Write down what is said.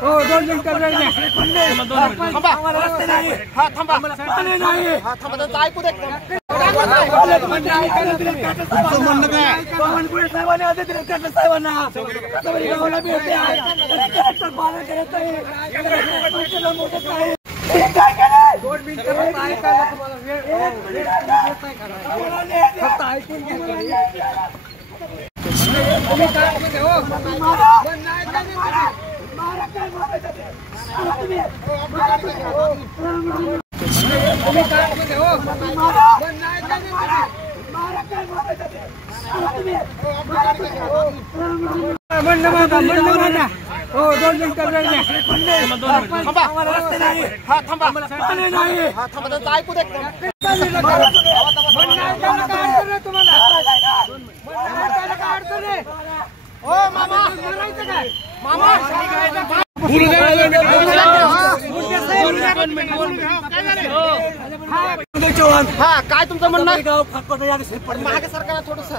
हो 2 मिनिटं वेळ द्या. थांबा ऐकू दे. साहेबांनी आदेश दिले कलेक्टर साहेबांना गावाला भेटते कलेक्टर पालन करत नाही. 2 मिनिटं ऐकायला तुम्हाला वेळ फक्त ऐकून घ्या. तुम्ही काय म्हणते हो हो 2 मिनिटं वेळ द्या. ऐकू दे. तुम्हाला हो मामा मामा हा काय तुमचं म्हणणं मागे सरकार थोडस